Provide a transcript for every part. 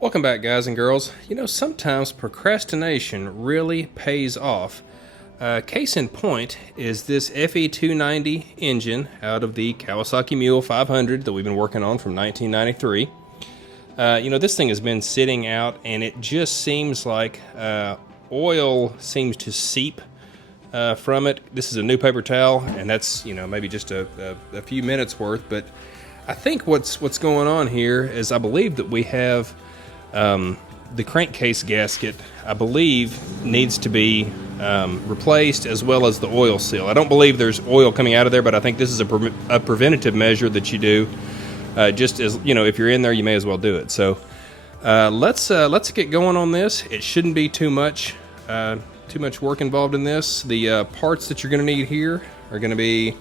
Welcome back, guys and girls. You know, sometimes procrastination really pays off. Case in point is this FE290 engine out of the Kawasaki Mule 500 that we've been working on from 1993. You know, this thing has been sitting out and it just seems like oil seems to seep from it. This is a new paper towel, and that's, you know, maybe just a few minutes worth, but I think what's going on here is I believe that we have the crankcase gasket, I believe, needs to be replaced, as well as the oil seal. I don't believe there's oil coming out of there, but I think this is a preventative measure that you do. Just as, you know, if you're in there, you may as well do it. So let's get going on this. It shouldn't be too much work involved in this. The parts that you're going to need here are going to be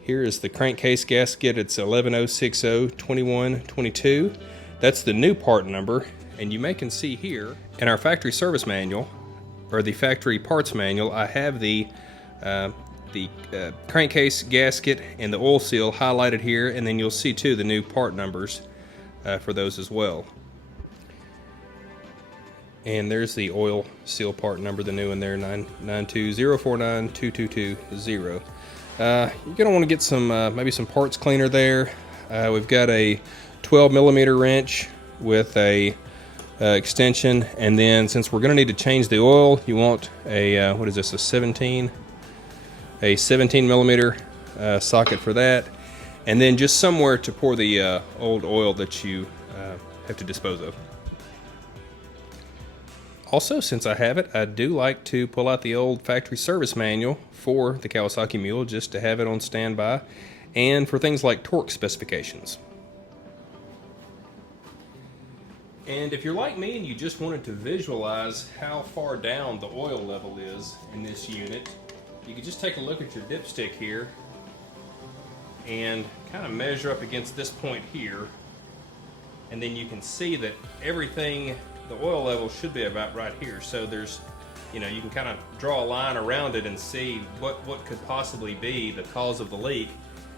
here is the crankcase gasket. It's 11060-2122. That's the new part number, and you can see here in our factory service manual, or the factory parts manual, I have the crankcase gasket and the oil seal highlighted here, and then you'll see too the new part numbers for those as well. And there's the oil seal part number, the new one there, 99204922220. You're going to want to get some maybe some parts cleaner there. We've got a 12mm wrench with a extension, and then since we're going to need to change the oil, you want a what is this, a 17mm socket for that, and then just somewhere to pour the old oil that you have to dispose of. Also, since I have it, I do like to pull out the old factory service manual for the Kawasaki Mule just to have it on standby, and for things like torque specifications. And if you're like me and you just wanted to visualize how far down the oil level is in this unit, you could just take a look at your dipstick here and kind of measure up against this point here, and then you can see that everything, the oil level should be about right here. So there's, you know, you can kind of draw a line around it and see what could possibly be the cause of the leak.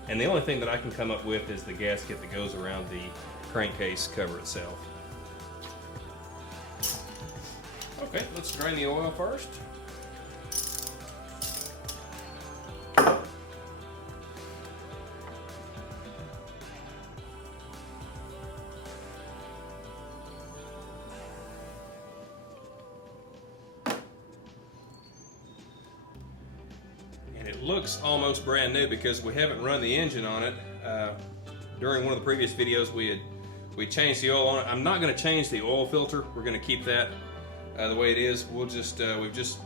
And the only thing that I can come up with is the gasket that goes around the crankcase cover itself. Okay, let's drain the oil first. It looks almost brand new because we haven't run the engine on it. During one of the previous videos we changed the oil on it. I'm not going to change the oil filter. We're going to keep that the way it is. We'll just we'll just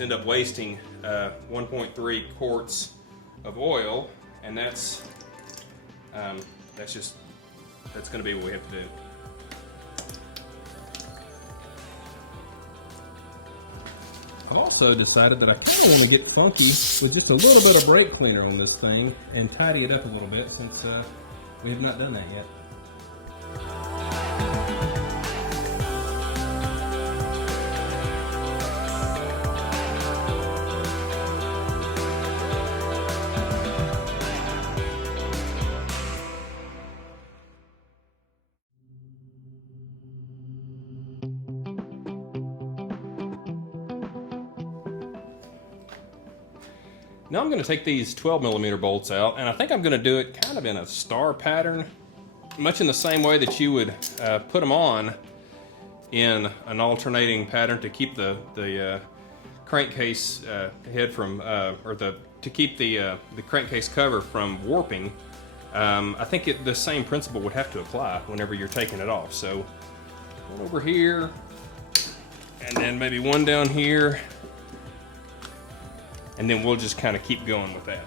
end up wasting 1.3 quarts of oil, and that's going to be what we have to do. I've also decided that I kind of want to get funky with just a little bit of brake cleaner on this thing and tidy it up a little bit, since we have not done that yet. Now I'm going to take these 12mm bolts out, and I think I'm going to do it kind of in a star pattern, much in the same way that you would put them on in an alternating pattern to keep the crankcase head from, to keep the crankcase cover from warping. I think the same principle would have to apply whenever you're taking it off. So one over here, and then maybe one down here. And then we'll just kind of keep going with that.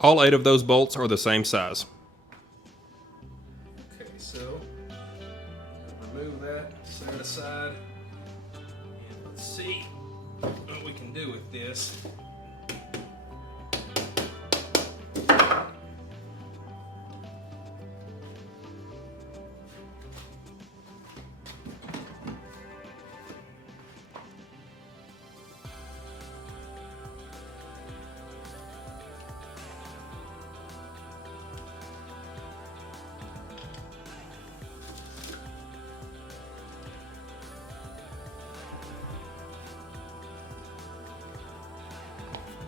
All 8 of those bolts are the same size. Okay, so remove that, set it aside, and let's see what we can do with this.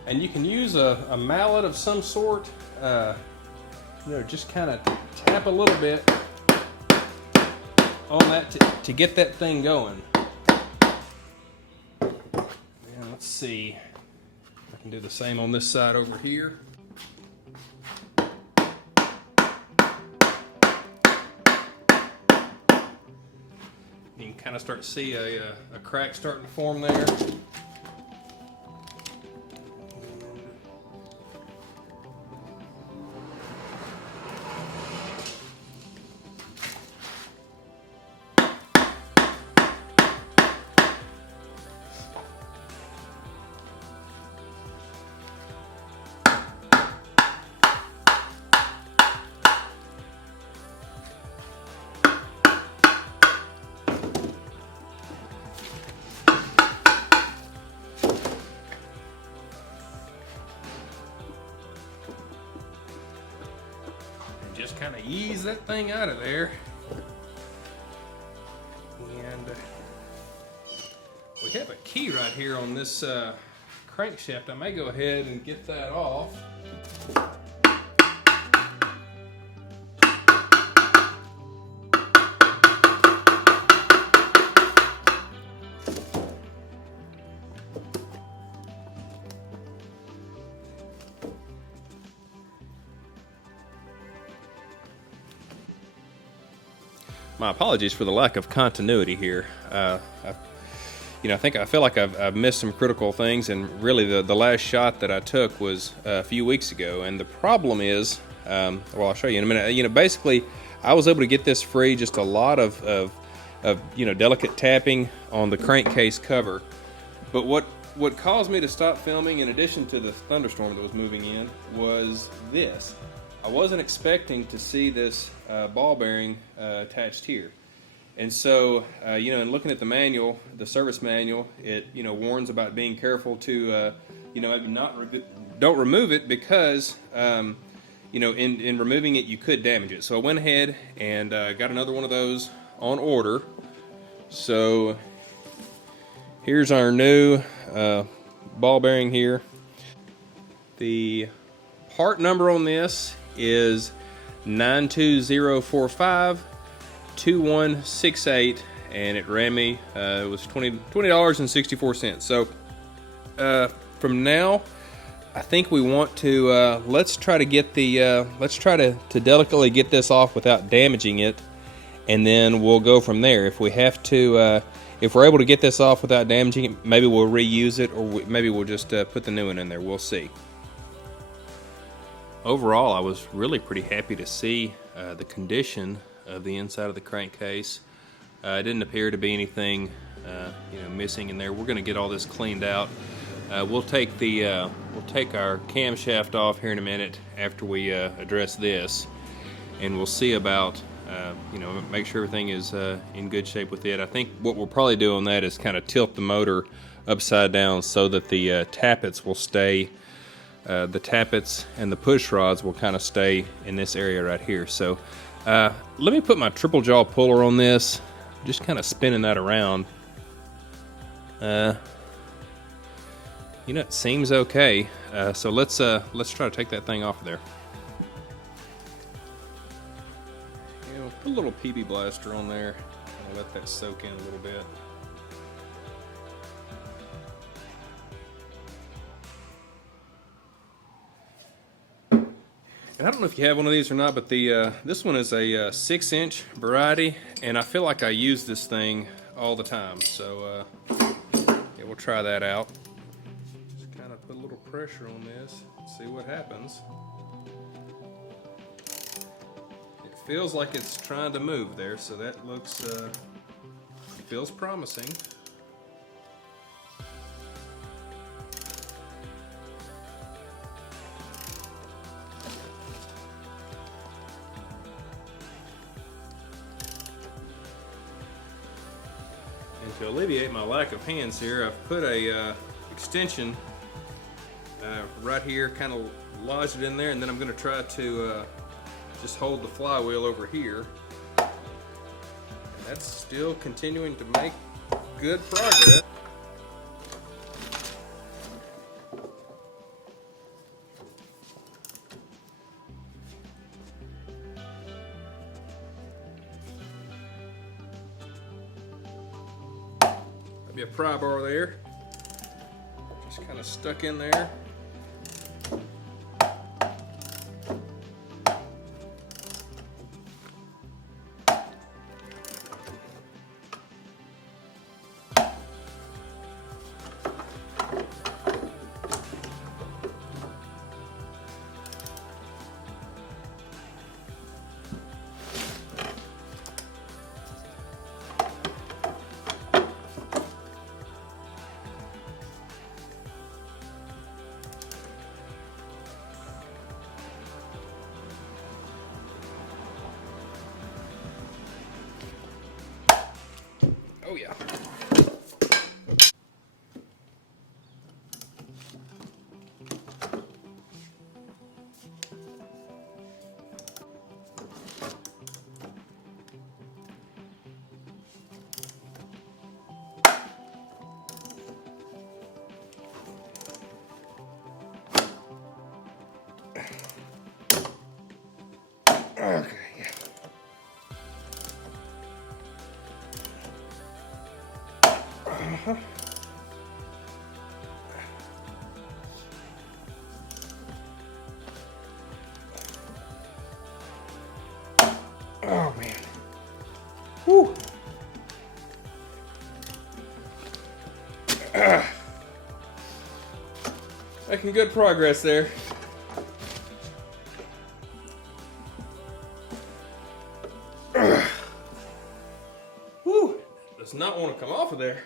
And you can use a mallet of some sort, you know, just kind of tap a little bit on that to get that thing going. And let's see, I can do the same on this side over here. You can kind of start to see a crack starting to form there. Just kind of ease that thing out of there. And we have a key right here on this crankshaft. I may go ahead and get that off. My apologies for the lack of continuity here. I feel like I've missed some critical things, and really the last shot that I took was a few weeks ago. And the problem is, well, I'll show you in a minute. You know, basically, I was able to get this free. Just a lot of delicate tapping on the crankcase cover. But what caused me to stop filming, in addition to the thunderstorm that was moving in, was this. I wasn't expecting to see this ball bearing attached here. And so, in looking at the manual, the service manual, it, warns about being careful to, maybe don't remove it because, in removing it, you could damage it. So I went ahead and got another one of those on order. So here's our new ball bearing here. The part number on this is 92045-2168, and it ran me it was $20.64. So from now, I think we want to let's try to get the let's try to delicately get this off without damaging it, and then we'll go from there. If we have to, if we're able to get this off without damaging it, maybe we'll reuse it, or maybe we'll just put the new one in there. We'll see. Overall, I was really pretty happy to see the condition of the inside of the crankcase. It didn't appear to be anything missing in there. We're going to get all this cleaned out. We'll take our camshaft off here in a minute after we address this, and we'll see about make sure everything is in good shape with it. I think what we'll probably do on that is kind of tilt the motor upside down so that the tappets will stay. The tappets and the push rods will kind of stay in this area right here. So let me put my triple jaw puller on this, just kind of spinning that around. It seems okay. So let's try to take that thing off of there. Put a little PB blaster on there and let that soak in a little bit. And I don't know if you have one of these or not, but this one is a 6-inch variety, and I feel like I use this thing all the time. So yeah, we'll try that out. Just kind of put a little pressure on this, see what happens. It feels like it's trying to move there, so that looks feels promising. To alleviate my lack of hands here, I've put a extension right here, kind of lodged it in there, and then I'm going to try to just hold the flywheel over here. And that's still continuing to make good progress. be a pry bar there. Just kind of stuck in there. Oh yeah. Okay. Oh man. Woo. Making good progress there. Woo. Does not want to come off of there.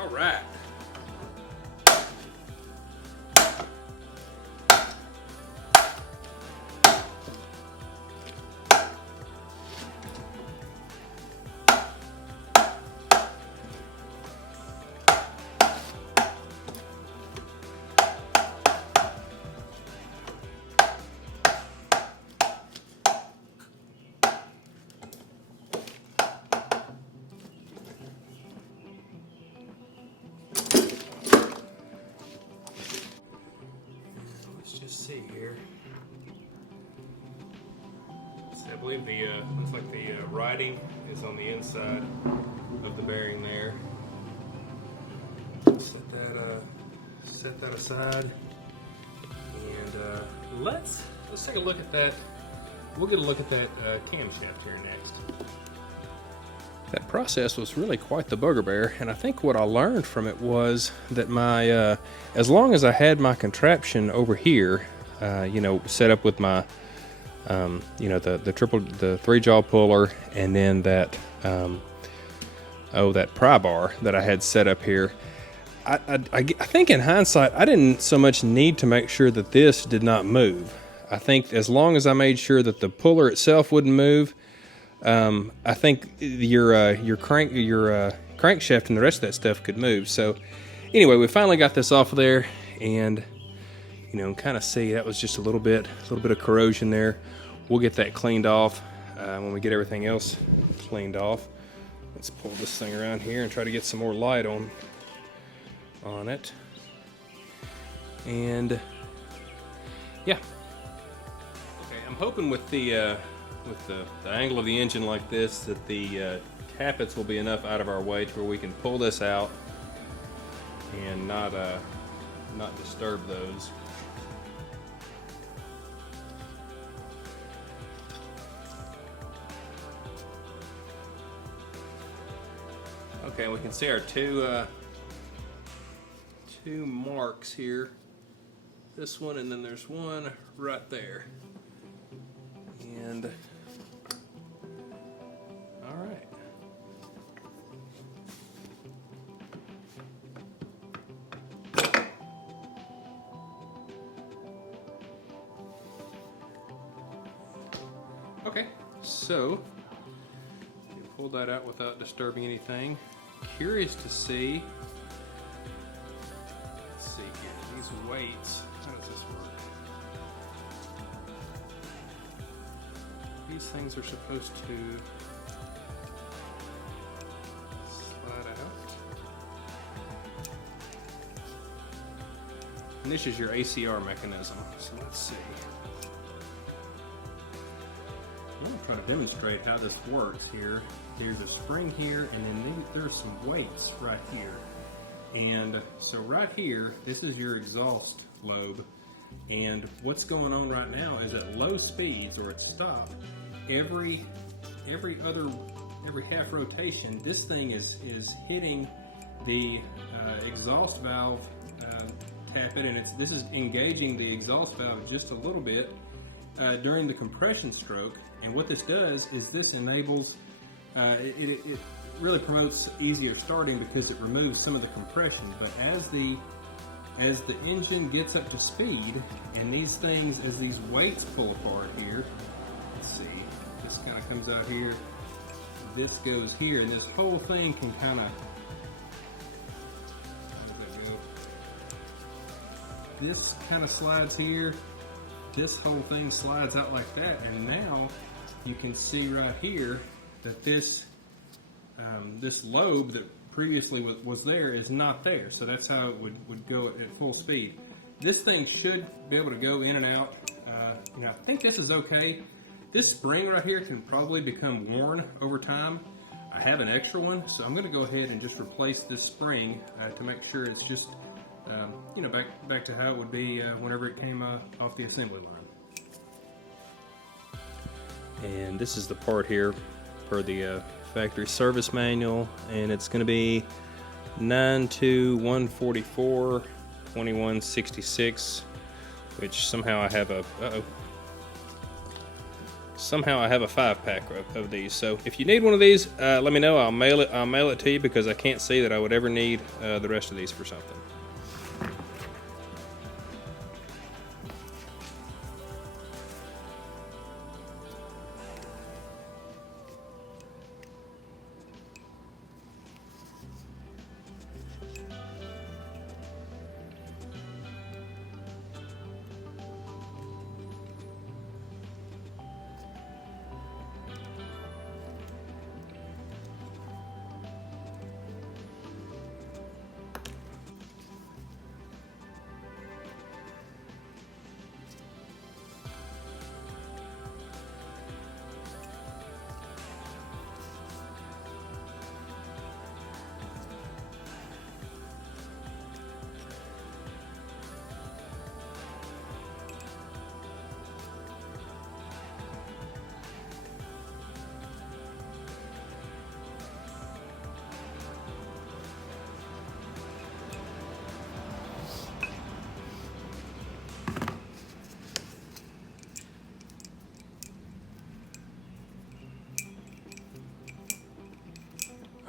All right. See here. So I believe the looks like the writing is on the inside of the bearing there. Set that aside, and let's take a look at that. We'll get a look at that camshaft here next. That process was really quite the bugbear, and I think what I learned from it was that my, as long as I had my contraption over here, you know, set up with my, you know, the 3-jaw puller, and then that, that pry bar that I had set up here, I think in hindsight, I didn't so much need to make sure that this did not move. I think as long as I made sure that the puller itself wouldn't move, I think your crankshaft and the rest of that stuff could move. So anyway, we finally got this off of there, and you know, kind of see that was just a little bit of corrosion there. We'll get that cleaned off when we get everything else cleaned off. Let's pull this thing around here and try to get some more light on it. And yeah, okay, I'm hoping with the angle of the engine like this that the tappets will be enough out of our way to where we can pull this out and not disturb those. Okay, we can see our two marks here. This one, and then there's one right there. And all right. Okay, so you pull that out without disturbing anything. curious to see. Let's see here, these weights, how does this work? These things are supposed to slide out. And this is your ACR mechanism, so let's see. I'm going to try to demonstrate how this works here. There's a spring here, and then there's some weights right here. And so right here, this is your exhaust lobe. And what's going on right now is at low speeds, or at stop, every half rotation, this thing is hitting the exhaust valve tappet, and this is engaging the exhaust valve just a little bit during the compression stroke. And what this does is this enables, it really promotes easier starting because it removes some of the compression. But as the engine gets up to speed, and these things, as these weights pull apart here, let's see, this kind of comes out here, this goes here, and this whole thing can kind of, where does that go? This kind of slides here, this whole thing slides out like that, and now you can see right here that this lobe that previously was there is not there. So that's how it would go at full speed. This thing should be able to go in and out. You know, I think this is okay. This spring right here can probably become worn over time. I have an extra one, so I'm going to go ahead and just replace this spring to make sure it's just you know, back to how it would be whenever it came off the assembly line. And this is the part here per the factory service manual, and it's going to be 92144 2166, which somehow I have a somehow I have a 5-pack of these. So if you need one of these, let me know. I'll mail it to you, because I can't see that I would ever need the rest of these for something.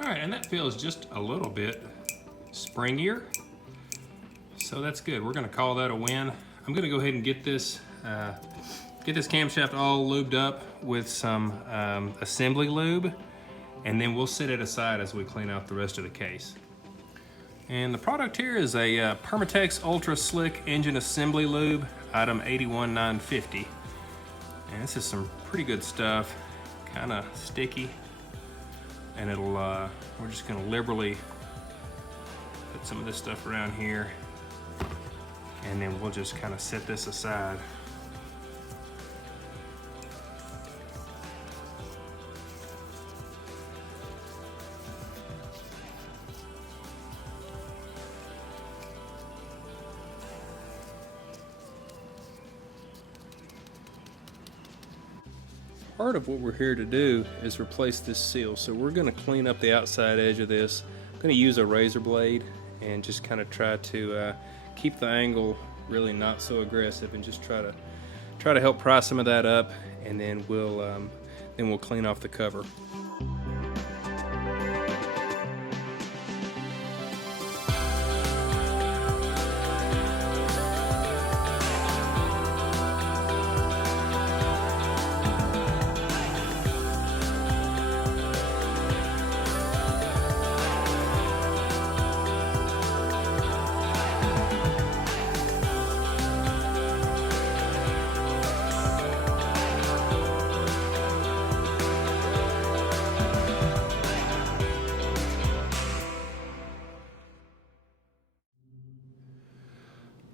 Alright, and that feels just a little bit springier, so that's good. We're going to call that a win. I'm going to go ahead and get this camshaft all lubed up with some assembly lube, and then we'll set it aside as we clean out the rest of the case. And the product here is a Permatex Ultra Slick Engine Assembly Lube, item 81950. And this is some pretty good stuff, kind of sticky. And it'll, we're just gonna liberally put some of this stuff around here, and then we'll just kind of set this aside. Part of what we're here to do is replace this seal, so we're going to clean up the outside edge of this. I'm going to use a razor blade and just kind of try to keep the angle really not so aggressive, and just try to help pry some of that up, and then we'll clean off the cover.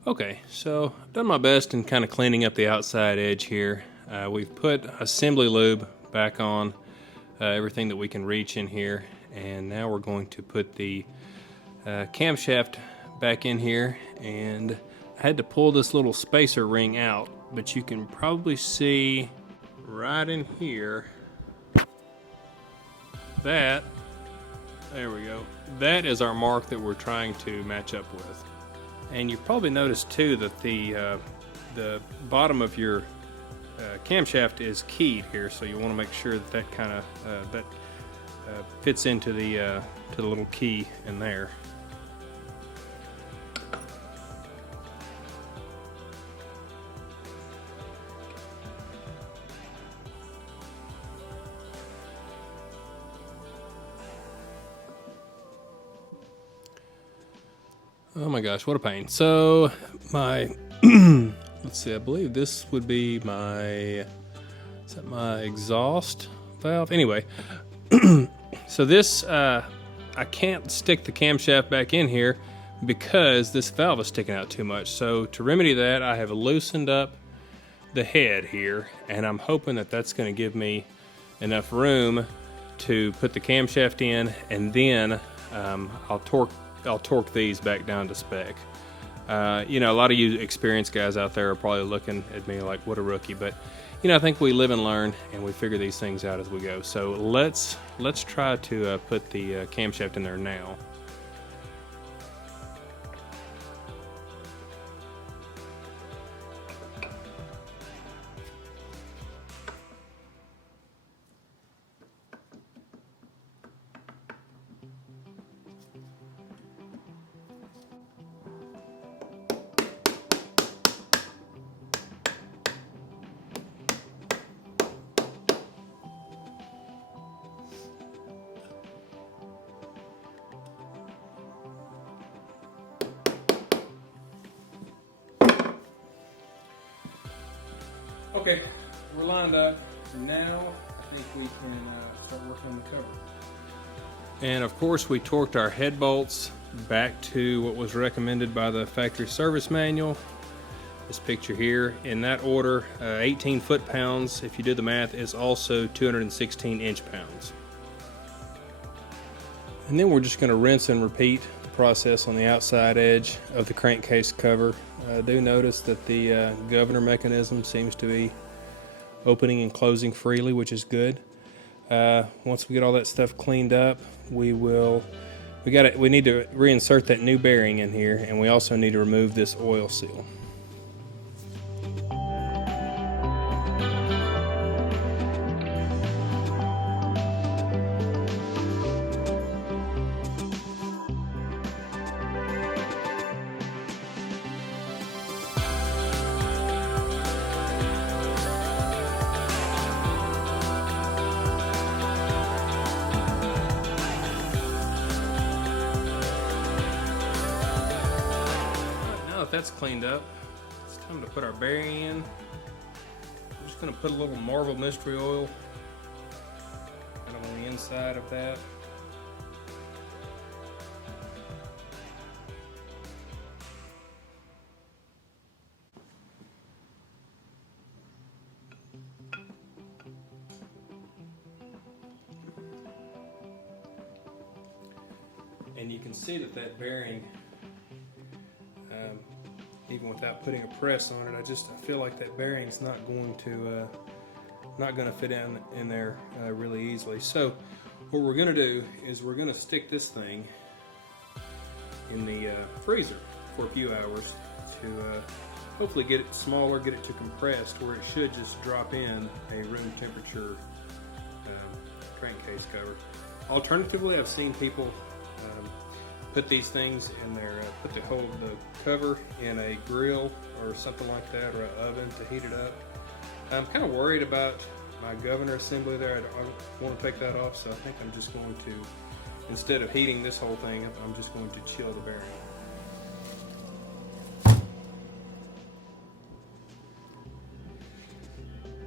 Okay, so I've done my best in kind of cleaning up the outside edge here. We've put assembly lube back on everything that we can reach in here, and now we're going to put the camshaft back in here. And I had to pull this little spacer ring out, but you can probably see right in here that, there we go, that is our mark that we're trying to match up with. And you probably noticed too that the bottom of your camshaft is keyed here, so you want to make sure that that kind of fits into the little key in there. Oh my gosh, what a pain. So my, let's see, I believe this would be my, is that my exhaust valve? Anyway, so this, I can't stick the camshaft back in here because this valve is sticking out too much. So to remedy that, I have loosened up the head here, and I'm hoping that that's going to give me enough room to put the camshaft in, and then I'll torque these back down to spec. You know, a lot of you experienced guys out there are probably looking at me like, what a rookie, but you know, I think we live and learn, and we figure these things out as we go. So let's try to put the camshaft in there now. Okay, we're lined up. Now I think we can start working on the cover. And of course we torqued our head bolts back to what was recommended by the factory service manual. This picture here, in that order, 18 foot-pounds, if you do the math, is also 216 inch-pounds. And then we're just going to rinse and repeat the process on the outside edge of the crankcase cover. I do notice that the governor mechanism seems to be opening and closing freely, which is good. Once we get all that stuff cleaned up, we need to reinsert that new bearing in here, and we also need to remove this oil seal. That's cleaned up, it's time to put our bearing in. I'm just going to put a little Marvel mystery oil kind of on the inside of that. And you can see that that bearing, even without putting a press on it, I feel like that bearing's not going to fit in there really easily. So what we're going to do is we're going to stick this thing in the freezer for a few hours to hopefully get it smaller, get it to compress to where it should just drop in a room temperature crankcase cover. Alternatively, I've seen people put these things in their, put the cover in a grill or something like that, or an oven to heat it up. I'm kind of worried about my governor assembly there. I don't want to take that off, so I think I'm just going to, instead of heating this whole thing, I'm just going to chill the bearing.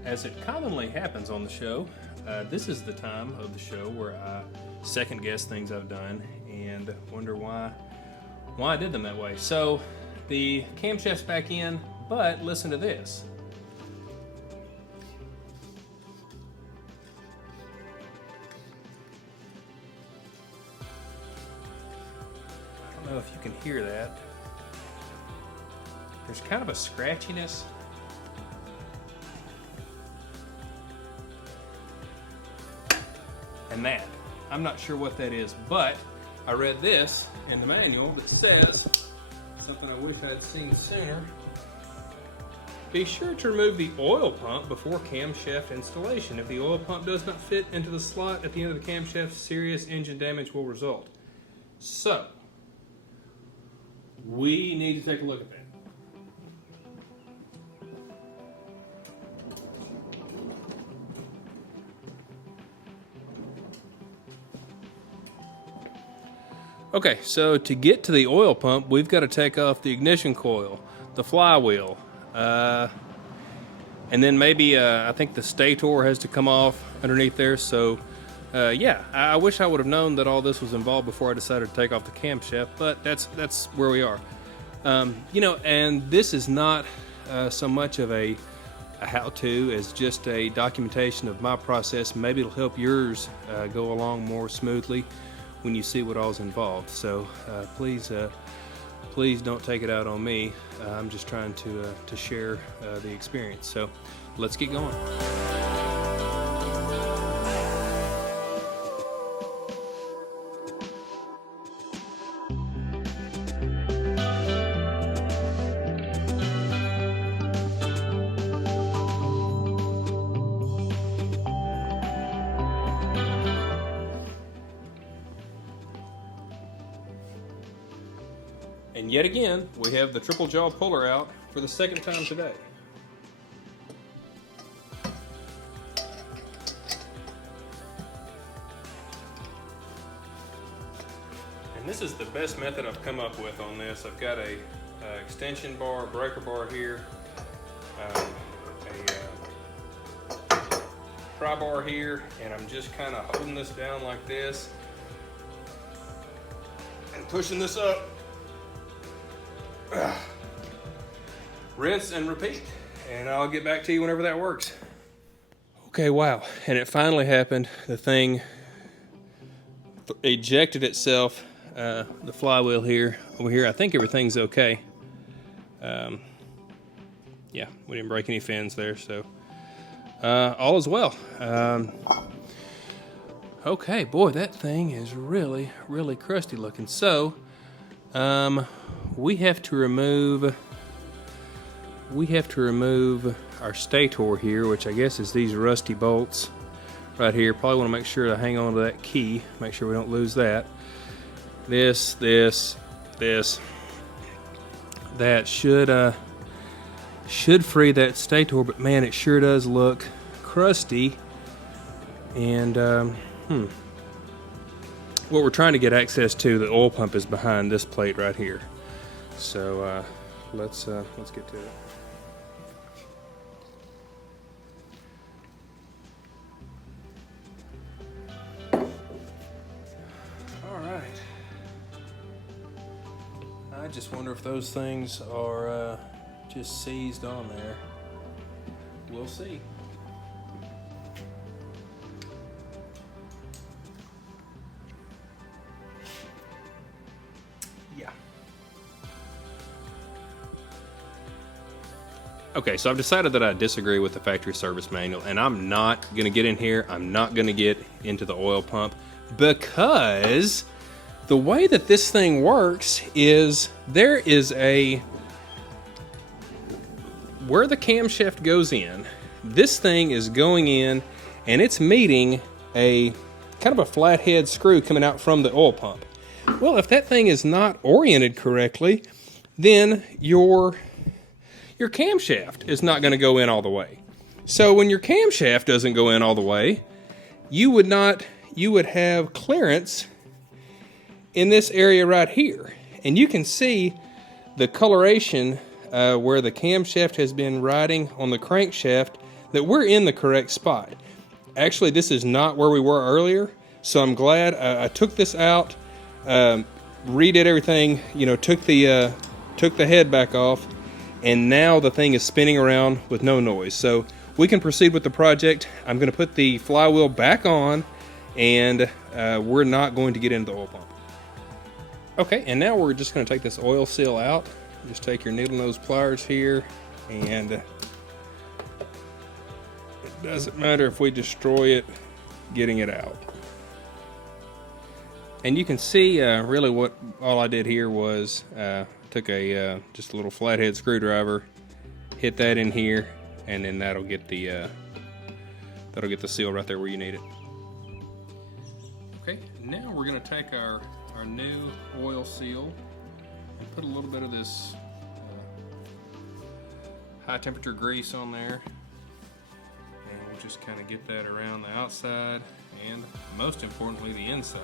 As it commonly happens on the show, this is the time of the show where I second guess things I've done and wonder why I did them that way. So The camshaft's back in, but listen to this. I don't know if you can hear that. There's kind of a scratchiness. And that. I'm not sure what that is, but I read this in the manual that says, something I wish I'd seen sooner, be sure to remove the oil pump before camshaft installation. If the oil pump does not fit into the slot at the end of the camshaft, serious engine damage will result. So, we need to take a look at that. Okay, so to get to the oil pump, we've got to take off the ignition coil, the flywheel, and then maybe I think the stator has to come off underneath there. So yeah, I wish I would have known that all this was involved before I decided to take off the camshaft, but that's where we are. You know, and this is not so much of a how-to as just a documentation of my process. Maybe it'll help yours go along more smoothly when you see what all's involved. So please don't take it out on me. I'm just trying to share the experience. So let's get going. And yet again, we have the triple jaw puller out for the second time today. And this is the best method I've come up with on this. I've got a extension bar, breaker bar here, a pry bar here, and I'm just kind of holding this down like this and pushing this up. Rinse and repeat, and I'll get back to you whenever that works. Okay, wow, and it finally happened. The thing ejected itself, the flywheel here, over here. I think everything's okay. Yeah, we didn't break any fins there, so all is well. Okay, boy, that thing is really, really crusty looking. So, we have to remove our stator here, which I guess is these rusty bolts right here. Probably want to make sure to hang on to that key, make sure we don't lose that. This, that should free that stator, but man, it sure does look crusty. And what we're trying to get access to, the oil pump, is behind this plate right here. So let's get to it. All right. I just wonder if those things are just seized on there. We'll see. Okay, so I've decided that I disagree with the factory service manual, and I'm not going to get in here. I'm not going to get into the oil pump, because the way that this thing works is there is where the camshaft goes in, this thing is going in and it's meeting a kind of a flathead screw coming out from the oil pump. Well, if that thing is not oriented correctly, then your camshaft is not going to go in all the way. So when your camshaft doesn't go in all the way, you would have clearance in this area right here. And you can see the coloration where the camshaft has been riding on the crankshaft, that we're in the correct spot. Actually, this is not where we were earlier, so I'm glad I took this out, redid everything, took took the head back off, and now the thing is spinning around with no noise. So we can proceed with the project. I'm going to put the flywheel back on, and we're not going to get into the oil pump. Okay, and now we're just going to take this oil seal out. Just take your needle nose pliers here, and it doesn't matter if we destroy it getting it out. And you can see really what all I did here was took a just a little flathead screwdriver, hit that in here, and then that'll get the seal right there where you need it. Okay, now we're going to take our new oil seal and put a little bit of this high temperature grease on there, and we'll just kind of get that around the outside and most importantly the inside.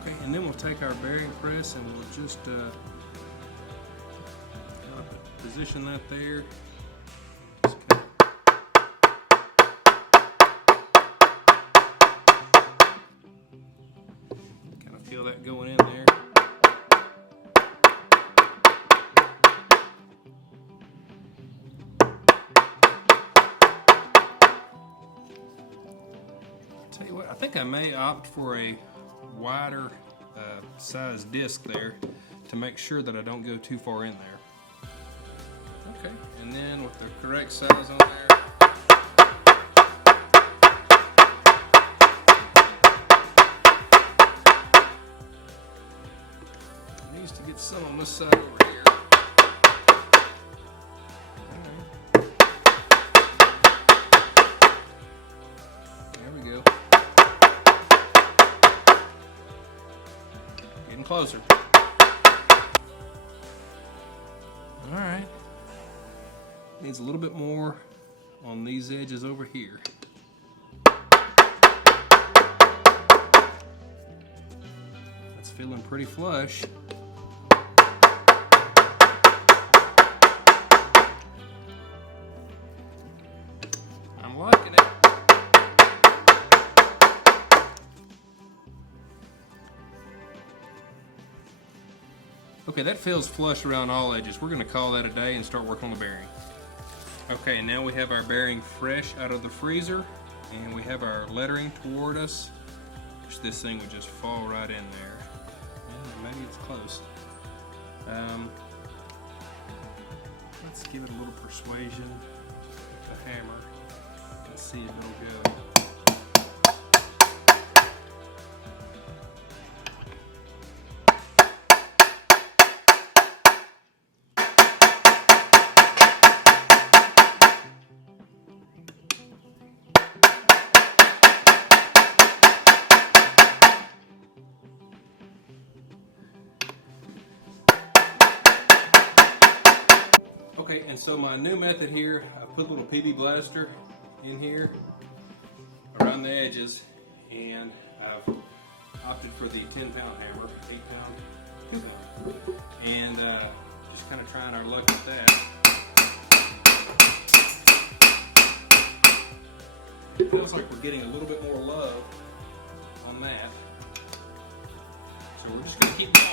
Okay, and then we'll take our bearing press and we'll just kind of position that there. Kind of feel that going in there. Tell you what, I think I may opt for a wider size disc there to make sure that I don't go too far in there. Okay, and then with the correct size on there, it needs to get some on this side over here. There we go. Getting closer. Alright. Needs a little bit more on these edges over here. That's feeling pretty flush. I'm liking it. Okay, that feels flush around all edges. We're going to call that a day and start working on the bearing. Okay, now we have our bearing fresh out of the freezer, and we have our lettering toward us. Wish this thing would just fall right in there. And maybe it's close. Let's give it a little persuasion with the hammer. Let's see if it'll go. Okay, and so my new method here, I put a little PB blaster in here around the edges, and I've opted for the 10-pound hammer, 8-pound, 2-pound, and just kind of trying our luck with that. It feels like we're getting a little bit more love on that, so we're just going to keep going.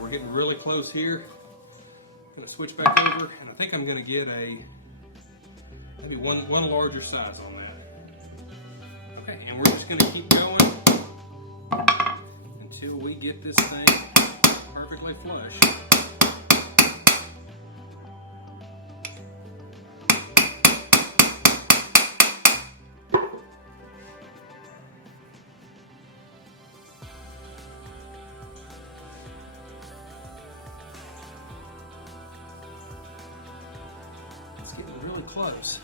We're getting really close here. I'm going to switch back over, and I think I'm going to get maybe one larger size on that. Okay, and we're just going to keep going until we get this thing perfectly flush. It's getting really close.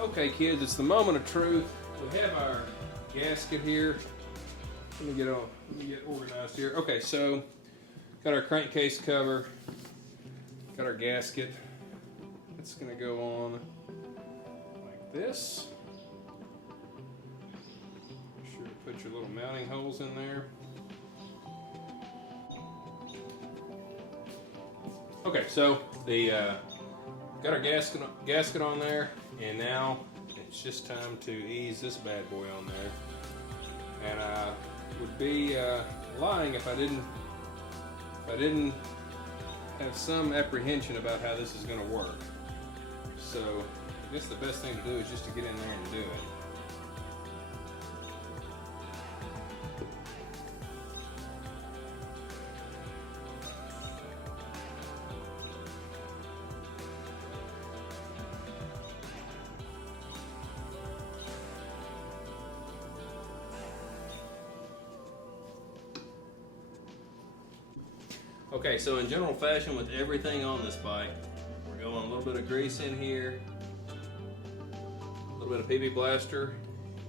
Okay kids, it's the moment of truth. We have our gasket here. Let me get organized here. Okay, so got our crankcase cover, got our gasket. It's gonna go on like this. Make sure to put your little mounting holes in there. Okay, so the got our gasket on there, and now it's just time to ease this bad boy on there. And I would be lying if I didn't have some apprehension about how this is going to work. So I guess the best thing to do is just to get in there and do it. Okay, so in general fashion with everything on this bike, we're going a little bit of grease in here, a little bit of PB Blaster,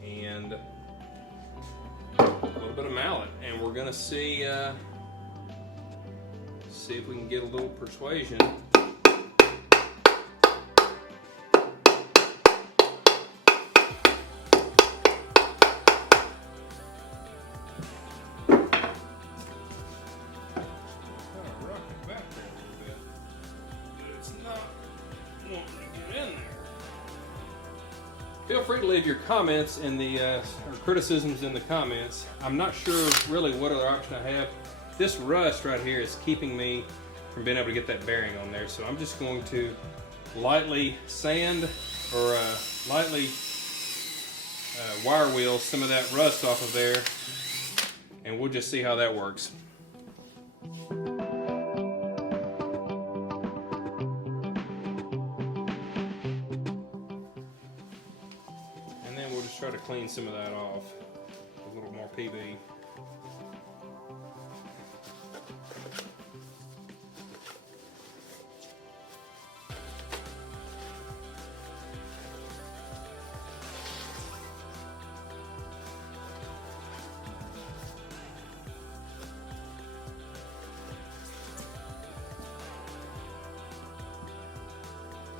and a little bit of mallet, and we're gonna see if we can get a little persuasion. Feel free to leave your comments in the or criticisms in the comments. I'm not sure really what other option I have. This rust right here is keeping me from being able to get that bearing on there, so I'm just going to lightly sand or lightly wire wheel some of that rust off of there, and we'll just see how that works. Try to clean some of that off with a little more PB.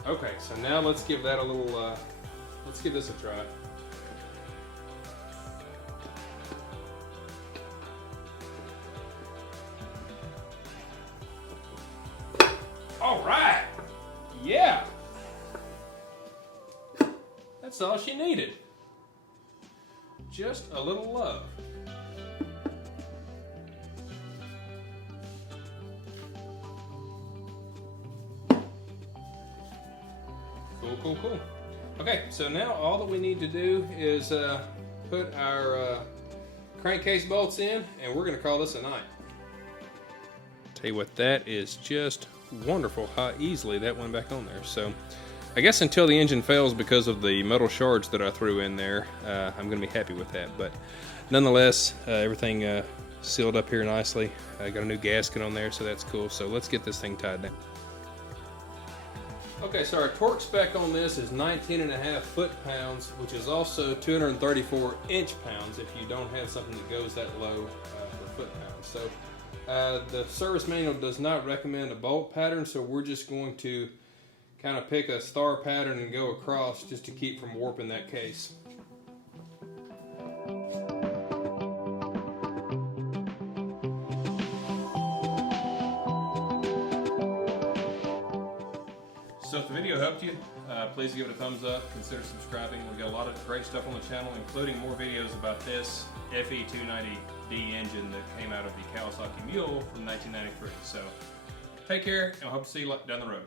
Okay, so now let's give that a little, let's give this a try. All right, yeah, that's all she needed. Just a little love. Cool. Okay, so now all that we need to do is put our crankcase bolts in, and we're gonna call this a night. Tell you what, that is just wonderful how easily that went back on there. So I guess until the engine fails because of the metal shards that I threw in there, I'm gonna be happy with that. But nonetheless, everything sealed up here nicely. I got a new gasket on there, so that's cool. So let's get this thing tied down. Okay, so our torque spec on this is 19.5 foot-pounds, which is also 234 inch-pounds if you don't have something that goes that low for foot-pounds. So the service manual does not recommend a bolt pattern, so we're just going to kind of pick a star pattern and go across just to keep from warping that case. So if the video helped you, please give it a thumbs up, consider subscribing. We've got a lot of great stuff on the channel, including more videos about this FE290D engine that came out of the Kawasaki Mule from 1993. So take care, and I hope to see you down the road.